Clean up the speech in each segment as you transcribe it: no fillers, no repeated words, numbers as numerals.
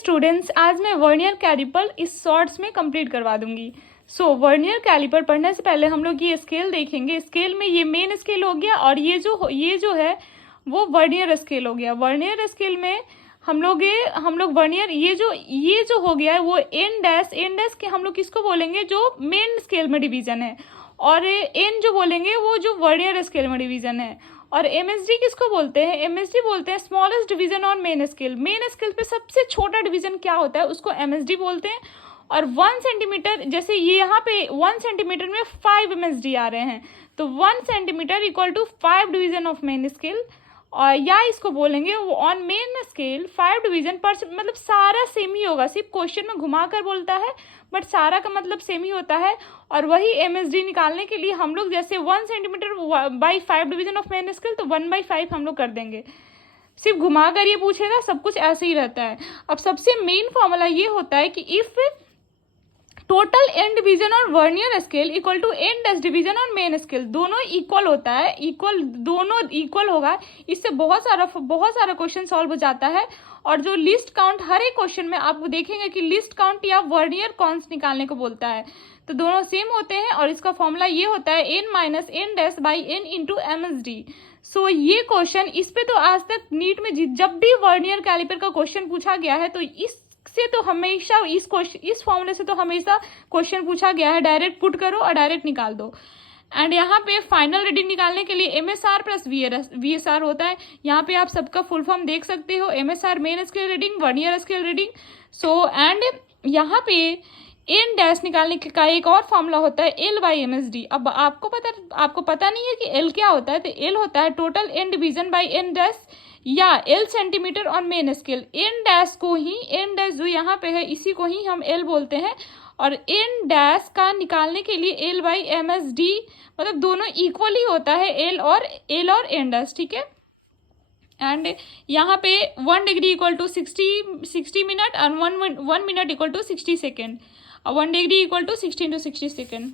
Students, आज मैं vernier caliper इस शॉर्ट्स में कंप्लीट करवा दूंगी। वर्नियर कैलिपर पढ़ने से पहले हम लोग ये स्केल देखेंगे। स्केल में ये मेन स्केल हो गया और ये जो है वो वर्नियर स्केल हो गया। वर्नियर स्केल में हम लोग वर्नियर ये जो हो गया है वो एन डैश के हम लोग किसको बोलेंगे, जो मेन स्केल में डिवीजन है, और एन जो बोलेंगे वो जो वर्नियर स्केल में डिवीजन है। और एमएसडी किसको बोलते हैं, एमएसडी बोलते हैं smallest division on main scale. Main scale पे सबसे छोटा डिवीजन क्या होता है उसको एमएसडी बोलते हैं। और 1 सेंटीमीटर, जैसे ये यहाँ पे 1 सेंटीमीटर में 5 एमएसडी आ रहे हैं, तो 1 centimetre equal to 5 division of main scale. और या इसको बोलेंगे ऑन मेन स्केल 5 डिवीजन पर, मतलब सारा सेम ही होगा, सिर्फ क्वेश्चन में घुमा कर बोलता है बट सारा का मतलब सेम ही होता है। और वही एमएसडी निकालने के लिए हम लोग जैसे 1 centimetre by 5 division of main scale, तो 1/5 हम लोग कर देंगे। सिर्फ घुमा कर ये पूछेगा, सब कुछ ऐसे ही रहता है। अब सबसे मेन फॉर्मूला ये होता है कि if total N division on vernier scale equal to n dash division on main scale, दोनों इक्वल होता है, दोनों इक्वल होगा, इससे बहुत सारा क्वेश्चन सॉल्व हो जाता है। और जो लिस्ट काउंट, हर एक क्वेश्चन में आप देखेंगे कि लिस्ट काउंट या वर्नियर कॉन्स निकालने को बोलता है, तो दोनों सेम होते हैं। और इसका फॉर्मूला ये होता है n minus n dash by n into MSD. ये क्वेश्चन, इस पे तो आज तक नीट में जब भी वर्नियर कैलिपर का क्वेश्चन पूछा गया है तो इससे तो हमेशा इस फॉर्मूले से तो हमेशा क्वेश्चन पूछा गया है। डायरेक्ट पुट करो और डायरेक्ट निकाल दो। एंड यहाँ पे फाइनल रीडिंग निकालने के लिए एमएसआर प्लस वीएसआर होता है। यहाँ पे आप सबका फुल फॉर्म देख सकते हो, MSR main scale reading, vernier scale reading. And यहाँ पे एन डैश निकालने का एक और फॉर्मूला होता है एल बाई एमएसडी। अब आपको पता नहीं है कि एल क्या होता है, तो एल होता है total N division by N dash या L centimeter on main scale. N dash जो यहाँ पे है इसी को ही हम एल बोलते हैं। और एन डैश का निकालने के लिए एल बाई एमएसडी, मतलब दोनों इक्वल ही होता है, एल और एन डैश, ठीक है। एंड यहाँ पे 1 डिग्री इक्वल टू 60 मिनट और 1 मिनट इक्वल टू 60 सेकेंड, और 1 डिग्री इक्वल टू 60 × 60 सेकेंड।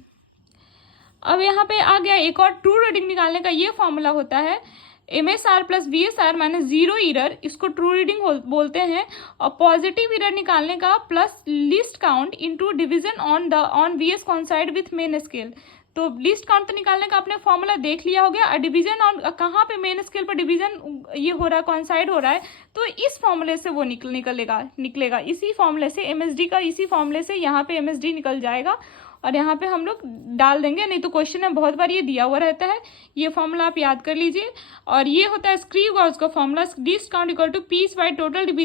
अब यहाँ पे आ गया एक और ट्रू रीडिंग निकालने का ये फॉर्मूला होता है MSR plus VSR minus 0 error, इसको ट्रू रीडिंग बोलते हैं। और पॉजिटिव ईरर निकालने का plus least count into division on VS coincide with main scale. तो लिस्ट काउंट निकालने का आपने फॉर्मूला देख लिया हो गया, और डिवीजन ऑन कहाँ पे मेन स्केल पर डिवीजन ये हो रहा है, कॉन्साइड हो रहा है, तो इस फॉर्मूले से वो निकलेगा इसी फॉर्मूले से, एमएसडी का इसी फॉर्मूले से यहाँ पे एमएसडी निकल जाएगा। और यहाँ पे हम लोग डाल देंगे, नहीं तो क्वेश्चन में बहुत बार ये दिया हुआ रहता है। ये फॉर्मूला आप याद कर लीजिए। और ये होता है स्क्रीव गॉस का formula, least count equal to pitch by total division